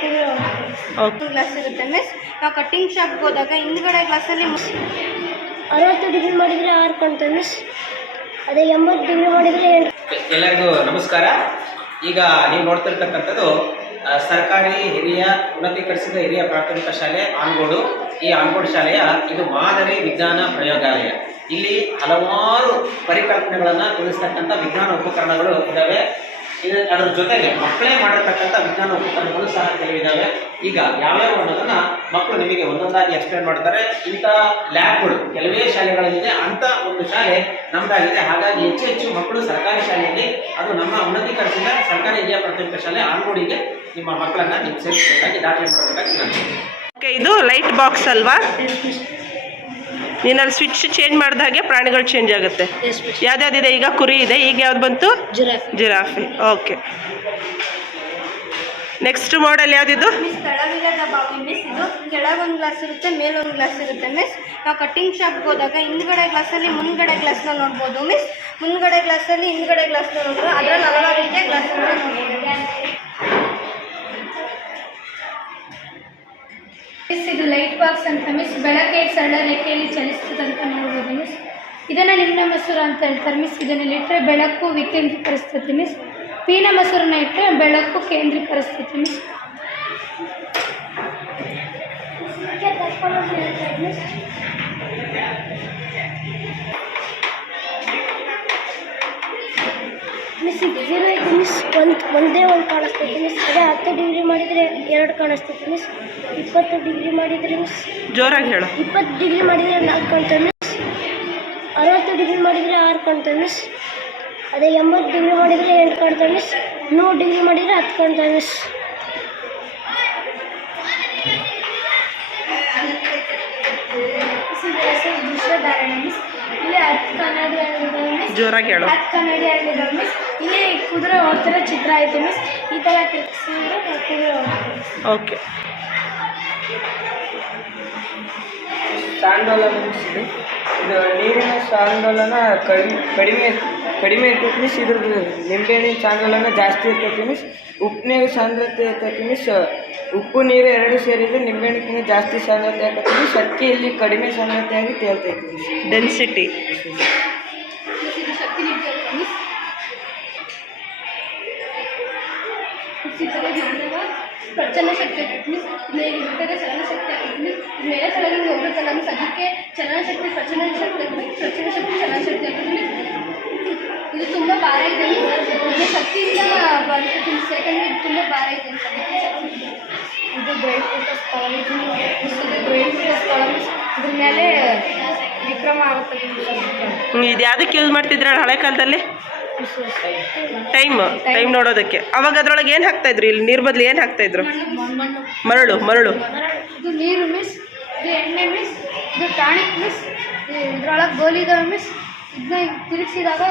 Okay glass ಇರುತ್ತೆ miss. ನಾವು cutting ಶಾಪ್ಗೆ ಹೋದಾಗ ಹಿಂದ್ಗಡೆ ಗ್ಲಾಸಲ್ಲಿ 60 ಡಿಗ್ರಿ ಮಾಡಿದರೆ 6 ಕಾಣುತ್ತೆ ಮಿಸ್. ಅದೇ 80 ಡಿಗ್ರಿ ಮಾಡಿದರೆ 8. ಎಲ್ಲರಿಗೂ ನಮಸ್ಕಾರ. ಈಗ ನೀವು ನೋಡ್ತಿರ್ತಕ್ಕಂಥದ್ದು ಸರ್ಕಾರಿ ಹಿರಿಯ ಉನ್ನತೀಕರಿಸಿದ ಹಿರಿಯ ಪ್ರಾಥಮಿಕ ಶಾಲೆ ಆನಗೋಡು. ಈ ಆನಗೋಡು ಶಾಲೆಯ ಇದು ಮಾದರಿ ವಿಜ್ಞಾನ ಪ್ರಯೋಗಾಲಯ. ಇಲ್ಲಿ ಹಲವಾರು ಪರಿಕಲ್ಪನೆಗಳನ್ನು ತಿಳಿಸ್ತಕ್ಕಂಥ ವಿಜ್ಞಾನ ಉಪಕರಣಗಳು ಇದ್ದಾವೆ. ಅದರ ಜೊತೆಗೆ ಮಕ್ಕಳೇ ಮಾಡಿರ್ತಕ್ಕಂಥ ವಿಜ್ಞಾನ ಉಪಕರಣಗಳು ಸಹ ಕೆಲವಿದ್ದಾವೆ. ಈಗ ಯಾವ್ಯಾವ ಅನ್ನೋದನ್ನು ಮಕ್ಕಳು ನಿಮಗೆ ಒಂದೊಂದಾಗಿ ಎಕ್ಸ್ಪ್ಲೇನ್ ಮಾಡ್ತಾರೆ. ಇಂಥ ಲ್ಯಾಬ್ಗಳು ಕೆಲವೇ ಶಾಲೆಗಳಲ್ಲಿದೆ, ಅಂಥ ಒಂದು ಶಾಲೆ ನಮ್ಮದಾಗಿದೆ. ಹಾಗಾಗಿ ಹೆಚ್ಚು ಮಕ್ಕಳು ಸರ್ಕಾರಿ ಶಾಲೆಯಲ್ಲಿ, ಅದು ನಮ್ಮ ಉನ್ನತೀಕರಿಸಿದ ಸರ್ಕಾರಿ ಹಿರಿಯ ಪ್ರಾಥಮಿಕ ಶಾಲೆ ಆನಗೋಡಿಗೆ ನಿಮ್ಮ ಮಕ್ಕಳನ್ನು ನೀವು ಸೇರಿಸಬೇಕಾಗಿ ದಾಖಲೆ ಮಾಡಬೇಕಾಗಿ ನಾನು. ಓಕೆ, ಇದು ಲೈಟ್ ಬಾಕ್ಸ್ ಅಲ್ವಾ? ನೀನಲ್ಲಿ ಸ್ವಿಚ್ ಚೇಂಜ್ ಮಾಡಿದ ಹಾಗೆ ಪ್ರಾಣಿಗಳು ಚೇಂಜ್ ಆಗುತ್ತೆ. ಯಾವ್ದಾವ್ದಿದೆ? ಈಗ ಕುರಿ ಇದೆ, ಈಗ ಯಾವ್ದು ಬಂತು? ಜಿರಾಫೆ. ಓಕೆ, ನೆಕ್ಸ್ಟ್ ಮಾಡೆಲ್ ಯಾವುದಿದು? ಮಿಸ್ ತಳವಿಲ್ಲದ ಬಾವಿ ಮಿಸ್. ಇದು ಕೆಳಗೊಂದು ಗ್ಲಾಸ್ ಇರುತ್ತೆ, ಮೇಲೊಂದು ಗ್ಲಾಸ್ ಇರುತ್ತೆ ಮಿಸ್. ನಾವು ಕಟ್ಟಿಂಗ್ ಶಾಪ್ಗೆ ಹೋದಾಗ ಹಿಂದ್ಗಡೆ ಗ್ಲಾಸಲ್ಲಿ ಮುಂದ್ಗಡೆ ಗ್ಲಾಸ್ನ ನೋಡ್ಬೋದು ಮಿಸ್. ಮುಂದ್ಗಡೆ ಗ್ಲಾಸಲ್ಲಿ ಹಿಂದ್ಗಡೆ ಗ್ಲಾಸ್ನ ನೋಡ್ಬೋದು. ಅದರಲ್ಲಿ ಹಲವಾರು ರೀತಿಯ ಗ್ಲಾಸ್ಗಳನ್ನ ನೋಡ್ಬೋದು. ಇದು ಲೈಟ್ ಬಾಕ್ಸ್ ಅಂತ ಮಿಸ್. ಬೆಳಗ್ಗೆ ಸರಳ ರೇಖೆಯಲ್ಲಿ ಚಲಿಸ್ತದೆ ಅಂತ ನೋಡ್ಬೋದು ಮಿಸ್. ಇದನ್ನು ನಿಮ್ನ ಮಸೂರ ಅಂತ ಹೇಳ್ತಾರೆ ಮಿಸ್. ಇದನ್ನು ಇಟ್ಟರೆ ಬೆಳಕು ವಿಕೇಂದ್ರೀಕರಿಸ್ತೈತಿ ಮಿಸ್. ಪೀನ ಮಸೂರನ್ನ ಇಟ್ಟರೆ ಬೆಳಕು ಕೇಂದ್ರೀಕರಿಸ್ತೈತಿ ಮಿಸ್. ಮಿಸ್ ಇದು 0 ಐತೆ ಮಿಸ್. ಒಂದೇ ಒಂದು ಕಾಣಿಸ್ತೈತೆ ಮಿಸ್. ಅದೇ 10 ಡಿಗ್ರಿ ಮಾಡಿದರೆ 2 ಕಾಣಿಸ್ತೈತೆ ಮಿಸ್. 20 ಡಿಗ್ರಿ ಮಾಡಿದರೆ ಮಿಸ್, ಜೋರಾಗಿ ಹೇಳು. 20 ಡಿಗ್ರಿ ಮಾಡಿದರೆ 4 ಕಾಣ್ತವೆ ಮಿಸ್. 60 ಡಿಗ್ರಿ ಮಾಡಿದರೆ 6 ಕಾಣ್ತವೆ ಮಿಸ್. ಅದೇ 80 ಡಿಗ್ರಿ ಮಾಡಿದರೆ 8 ಕಾಣ್ತವೆ ಮಿಸ್. 100 ಡಿಗ್ರಿ ಮಾಡಿದರೆ 10 ಕಾಣ್ತವೆ ಮಿಸ್. ದೃಶ್ಯಧಾರಣೆ ಮಿಸ್. ಇಲ್ಲಿ 10 ಕನ್ನಡಿಗಳಿದ್ದಾವೆ ಮಿಸ್. ಜೋರಾಗಿ ಹೇಳು. 10 ಕನ್ನಡಿಗಳಿದ್ದಾವೆ ಮಿಸ್. ಇಲ್ಲಿ ಕುದುರೆ ಹೋಗ್ತಿರೋ ಚಿತ್ರ ಐತೆ ಮಿಸ್. ಈ ಥರ ತಿರ್ಗಿಸಿದ್ರೆ ಕುದುರೆ ಹೋಗ್ತದೆ. ಓಕೆ, ಸಾಂದೋಲನ ಮಿಸ್. ಇದು ನೀರಿನ ಸಾಂದೋಲನ ಕಡಿಮೆ ಇರ್ತೈತಿ ಮಿಸ್. ಇದ್ರದ್ದು ನಿಂಬೆಹಣ್ಣಿನ ಸಾಂದೋಲನ ಜಾಸ್ತಿ ಇರ್ತೈತಿ ಮಿಸ್. ಉಪ್ಪಿನ ಸಾಂದ್ರತೆ ಇರ್ತೈತಿ ಮಿಸ್. ಉಪ್ಪು ನೀರು 2 ಸೇರಿದರೆ ನಿಂಬೆಹಣ್ಣಿನ ಜಾಸ್ತಿ ಸಾಂದ್ರತೆ ಆಗ್ತೈತಿ ಮಿಸ್. ಅಕ್ಕಿಯಲ್ಲಿ ಕಡಿಮೆ ಸಾಂದ್ರತೆಯಾಗಿ ತೇಲ್ತೈತಿ ಮಿಸ್. ಡೆನ್ಸಿಟಿ. ಇದು ಶಕ್ತಿ ನೀಡ್ತೈತೆ ಮಿಸ್. ಪ್ರಚಲನ ಶಕ್ತಿ ಆಗ್ತೈತಿ ಮಿಸ್. ಬಿಟ್ಟರೆ ಚಲನ ಶಕ್ತಿ ಆಗ್ತೈತಿ ಮಿಸ್. ಮೇಲೆ ಚಲನ ಹೋಗುತ್ತಲ್ಲ ಮಿಸ್. ಅದಕ್ಕೆ ಚಲನ ಶಕ್ತಿ ಪ್ರಚಲನ ಶಕ್ತಿ ಆಗ್ತದೆ. ಪ್ರಚಲನ ಶಕ್ತಿ ಚಲನ ಶಕ್ತಿ ಆಗ್ತದೆ ಮಿಸ್. ಇದು ತುಂಬ ಭಾರ ಇದೆ ಮಿಸ್. ಇದು ಶಕ್ತಿಯಿಂದ ಬರ್ತೈತಿ ಮಿಸ್. ಯಾಕಂದರೆ ಇದು ತುಂಬ ಭಾರ ಇದೆ ಅಂತ. ಇದು ಗ್ರೈಂಡ್ ಸ್ಥಳ ಮಿಸ್. ಇದು ಗ್ರೈಂಡ್ ಸ್ಥಳ ಮಿಸ್. ಇದ್ರ ಮೇಲೆ ವಿಕ್ರಮ ಆಗುತ್ತದೆ ಮಿಸ್. ಇದು ಯಾವುದಕ್ಕೆ ಯೂಸ್ ಮಾಡ್ತಿದ್ರೆ ಹಳೆ ಕಾಲದಲ್ಲಿ? ಟೈಮ್ ನೋಡೋದಕ್ಕೆ. ಅವಾಗ ಅದ್ರೊಳಗೆ ಏನು ಹಾಕ್ತಾಯಿದ್ರು? ಇಲ್ಲಿ ನೀರು ಬದಲು ಏನು ಹಾಕ್ತಾಯಿದ್ರು? ಮರಳು. ಇದು ನೀರು ಮಿಸ್. ಇದು ಎಣ್ಣೆ ಮಿಸ್. ಇದು ಟಾನಿಕ್ ಮಿಸ್. ಇದ್ರೊಳಗೆ ಗೋಲಿ ಇದಾವೆ ಮಿಸ್. ಇದನ್ನ ತಿರುಗಿಸಿದಾಗ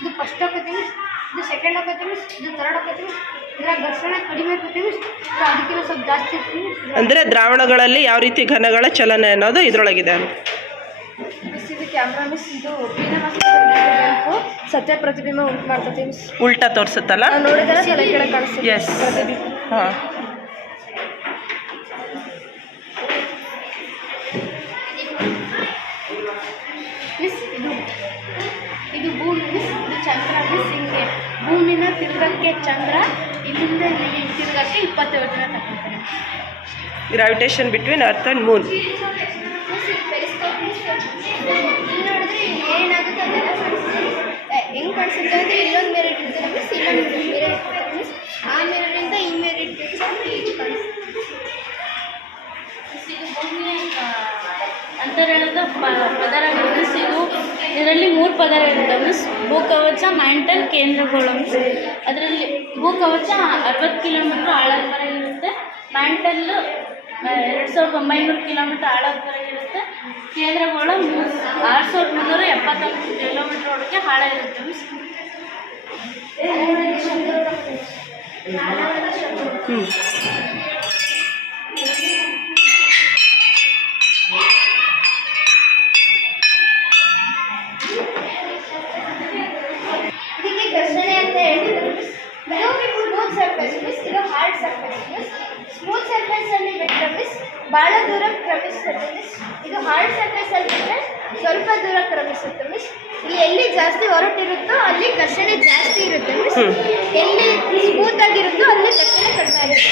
ಇದು ಫಸ್ಟ್ ಹಾಕೈತಿ ಮಿಸ್. ಇದು ಸೆಕೆಂಡ್ ಹಾಕೈತಿ ಮಿಸ್. ಇದು ಥರ್ಡ್ ಹಾಕೈತಿ ಮಿಸ್. ಇದ್ರಾಗ ಘರ್ಷಣೆ ಕಡಿಮೆ ಇರ್ತೈತಿ ಮಿಸ್. ಅದಕ್ಕಿಂತ ಸ್ವಲ್ಪ ಜಾಸ್ತಿ ಇರ್ತೀವಿ ಮಿಸ್. ಅಂದರೆ ದ್ರಾವಣಗಳಲ್ಲಿ ಯಾವ ರೀತಿ ಘನಗಳ ಚಲನೆ ಅನ್ನೋದು ಇದರೊಳಗಿದೆ. ಮಿಸ್ ಇದು ಕ್ಯಾಮ್ರಾ ಮಿಸ್. ಇದು ಸತ್ಯ ಪ್ರತಿಬಿಂಬ ಉಂಟು ಮಾಡ್ತೈತಿ ಮಿಸ್. ಉಲ್ಟಾ ತೋರಿಸುತ್ತಲ್ಲ, ನೋಡಿದರೆ ತಲೆ ಕೆಳಗೆ ಕಾಣಿಸ್ತದೆ. ಎಸ್. ಹಾಂ, ಮಿಸ್. ಇದು ಭೂಮಿ ಮಿಸ್. ಇದು ಚಂದ್ರ ಮಿಸ್. ಹಿಂಗೆ ಭೂಮಿನ ತಿರುಗಕ್ಕೆ ಚಂದ್ರ, ಇಲ್ಲಿಂದ ತಿರುಗಕ್ಕೆ 27 ದಿನ ತಗೊಳ್ತಾರೆ. Gravitation between earth and Moon. ನೋಡಿದ್ರೆ ಏನಾಗುತ್ತೆ ಅದೆಲ್ಲ ಹೆಂಗೆ ಕಾಣಿಸುತ್ತೆ ಅಂದರೆ ಇಲ್ಲೊಂದು ಮಿರರ್ ಇರ್ತದೆ ಮಿಸ್. ಇಲ್ಲೊಂದು ಮಿರರ್ ಇರ್ತದೆ ಮಿಸ್. ಆ ಮಿರರಿಂದ ಈ ಮಿರರ್ ಇರ್ತದೆ ಇದು ಕಾಣಿಸುತ್ತೆ. ಇದು ಭೂಮಿಯ ಅಂತರಾಳದ ಪದರಗಳು ಮಿಸ್. ಇದರಲ್ಲಿ 3 ಪದರ ಇರ್ತವೆ ಮಿಸ್. ಭೂಕವಚ, ಮ್ಯಾಂಟಲ್, ಕೇಂದ್ರಗೋಳ ಮಿಸ್. ಅದರಲ್ಲಿ ಭೂಕವಚ 60 ಕಿಲೋಮೀಟ್ರ್ ಆಳದವರೆಗೆ ಇರುತ್ತೆ. ಮ್ಯಾಂಟಲ್ಲು 2900 ಕಿಲೋಮೀಟ್ರ್ ಆಳದವರೆಗೆ ಇರುತ್ತೆ. ಕೇಂದ್ರಗೋಳ 6379 ಕಿಲೋಮೀಟ್ರ್ ಒಳಗೆ ಆಳ ಇರುತ್ತೆ ಮಿಸ್. ಇದಕ್ಕೆ ಘರ್ಷಣೆ ಅಂತ ಹೇಳ್ತಿದ್ದಾರೆ ಮಿಸ್. ಇದು ಸ್ಮೂತ್ ಸರ್ಫೇಸ್ ಮಿಸ್. ಇದು ಹಾರ್ಡ್ ಸರ್ಫೇಸ್ ಮಿಸ್. ಭಾಳ ದೂರ ಕ್ರಮಿಸುತ್ತೆ ಮಿಸ್. ಇದು ಹಾರ್ಡ್ ಸರ್ಫೇಸ್ ಅಲ್ಲಿ ಸ್ವಲ್ಪ ದೂರ ಕ್ರಮಿಸುತ್ತೆ ಮಿಸ್. ಇಲ್ಲಿ ಎಲ್ಲಿ ಜಾಸ್ತಿ ಹೊರಟಿರುತ್ತೋ ಅಲ್ಲಿ ಘರ್ಷಣೆ ಜಾಸ್ತಿ ಇರುತ್ತೆ ಮಿಸ್. ಎಲ್ಲಿ ಸ್ಮೂತ್ ಆಗಿರುತ್ತೋ ಅಲ್ಲಿ ಘರ್ಷಣೆ ಕಡಿಮೆ ಆಗುತ್ತೆ.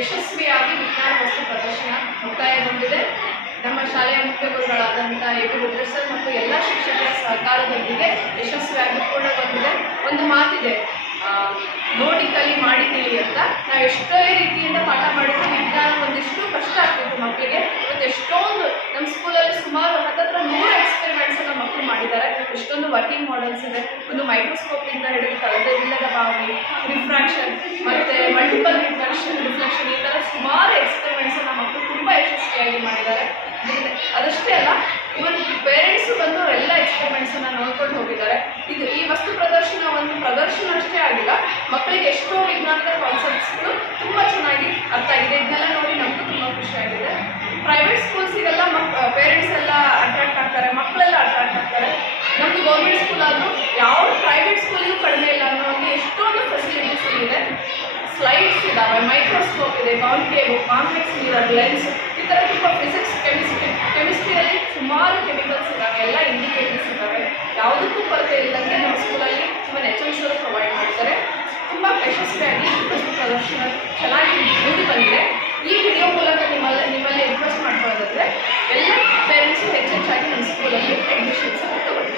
ಯಶಸ್ವಿಯಾಗಿ ವಿಜ್ಞಾನ ವಸ್ತು ಪ್ರದರ್ಶನ ಮುಕ್ತಾಯಗೊಂಡಿದೆ. ನಮ್ಮ ಶಾಲೆಯ ಮುಖ್ಯ ಗುರುಗಳಾದಂಥ ಎ.ಪಿ. ರುದ್ರೇಶ್ ಸರ್ ಮತ್ತು ಎಲ್ಲ ಶಿಕ್ಷಕರ ಸಹಕಾರದೊಂದಿಗೆ ಯಶಸ್ವಿಯಾಗಿ ಪೂರ್ಣಗೊಂಡಿದೆ. ಒಂದು ಮಾತಿದೆ, ನೋಡಿ ಕಲಿ ಮಾಡಿ ತಿಳಿ ಅಂತ. ನಾವು ಎಷ್ಟೇ ರೀತಿಯಿಂದ ಪಾಠ ಮಾಡಿದ್ರೆ ವಿಜ್ಞಾನ ಒಂದಿಷ್ಟು ಕಷ್ಟ ಆಗ್ತಿತ್ತು ಮಕ್ಕಳಿಗೆ. ಮತ್ತು ಎಷ್ಟೊಂದು ನಮ್ಮ ಸ್ಕೂಲಲ್ಲಿ ಸುಮಾರು 100 ಎಕ್ಸ್ಪೆರಿಮೆಂಟ್ಸನ್ನು ಮಕ್ಕಳು ಮಾಡಿದ್ದಾರೆ. ಎಷ್ಟೊಂದು ವರ್ಕಿಂಗ್ ಮಾಡೆಲ್ಸ್ ಇದೆ. ಒಂದು ಮೈಕ್ರೋಸ್ಕೋಪಿಂದ ಹಿಡಿದು ತಳದಿಲ್ಲದ ಭಾವನೆ, ರಿಫ್ರಾಕ್ಷನ್ ಮತ್ತು ಮಲ್ಟಿಪಲ್ ರಿಫ್ಲೆಕ್ಷನ್ ಈ ಥರ ಸುಮಾರು ಎಕ್ಸ್ಪೆರಿಮೆಂಟ್ಸನ್ನು ಮಕ್ಕಳು ತುಂಬ ಯಶಸ್ವಿಯಾಗಿ ಮಾಡಿದ್ದಾರೆ. ಅದಷ್ಟೇ ಅಲ್ಲ, ಇವನ್ ಪೇರೆಂಟ್ಸು ಬಂದು ಎಲ್ಲ ಎಕ್ಸ್ಪೆರಿಮೆಂಟ್ಸನ್ನು ನೋಡ್ಕೊಂಡು ಹೋಗಿದ್ದಾರೆ. ಈ ವಸ್ತು ಪ್ರದರ್ಶನ ಒಂದು ಪ್ರದರ್ಶನ ಅಷ್ಟೇ ಆಗಿಲ್ಲ, ಮಕ್ಕಳಿಗೆ ಎಷ್ಟೋ ವಿಜ್ಞಾನದ ಕಾನ್ಸೆಪ್ಟ್ಸ್ಗಳು ತುಂಬ ಚೆನ್ನಾಗಿ ಅರ್ಥ ಆಗಿದೆ. ಇದನ್ನೆಲ್ಲ ನೋಡಿ ನಮಗೂ ತುಂಬ ಖುಷಿಯಾಗಿದೆ. ಪ್ರೈವೇಟ್ ಸ್ಕೂಲ್ಸಿಗೆಲ್ಲ ಪೇರೆಂಟ್ಸ್ ಎಲ್ಲ ಅಟ್ರಾಕ್ಟ್ ಆಗ್ತಾರೆ, ಮಕ್ಕಳೆಲ್ಲ ಅಟ್ರಾಕ್ಟ್ ಆಗ್ತಾರೆ. ನಮ್ಮದು ಗೌರ್ಮೆಂಟ್ ಸ್ಕೂಲ್ ಆದರೂ ಯಾವ ಪ್ರೈವೇಟ್ ಸ್ಕೂಲಿಗೂ ಕಡಿಮೆ ಇಲ್ಲ ಅನ್ನೋ ಒಂದು ಎಷ್ಟೊಂದು ಫೆಸಿಲಿಟೀಸ್ ಇದೆ. ಸ್ಲೈಡ್ಸ್ ಇದ್ದಾವೆ, ಮೈಕ್ರೋಸ್ಕೋಪ್ ಇದೆ, ಕಾನ್ಕೇವ್, ಕಾಂಪ್ಲೆಕ್ಸ್ ಮಿರರ್, ಲೆನ್ಸ್, ಈ ಥರ ತುಂಬ ಫಿಸಿಕ್ಸ್, ಕೆಮಿಸ್ಟ್ರಿಯಲ್ಲಿ ಸುಮಾರು ಕೆಮಿಕಲ್ಸ್ ಇದ್ದಾವೆ, ಎಲ್ಲ ಇಂಡಿಕೇಟರ್ಸ್ ಇದ್ದಾವೆ. ಯಾವುದಕ್ಕೂ ಕೊರತೆ ಇಲ್ಲದಂಗೆ ನಮ್ಮ ಸ್ಕೂಲಲ್ಲಿ HMs ಪ್ರೊವೈಡ್ ಮಾಡ್ತಾರೆ. ತುಂಬ ಯಶಸ್ವಿಯಾಗಿ ವಸ್ತು ಪ್ರದರ್ಶನ ಚೆನ್ನಾಗಿ ಮೂಡಿ ಬಂದಿದೆ. ಈ ವಿಡಿಯೋ ಮೂಲಕ ನಿಮ್ಮಲ್ಲಿ ರಿಕ್ವೆಸ್ಟ್ ಮಾಡ್ಕೊಳ್ಳೋದಾದರೆ ಎಲ್ಲ ಪೇರೆಂಟ್ಸು ಹೆಚ್ಚೆಚ್ಚಾಗಿ ನಮ್ಮ ಸ್ಕೂಲಲ್ಲಿ ಅಡ್ಮಿಷನ್ಸ್ ತಗೊಳ್ತಾರೆ.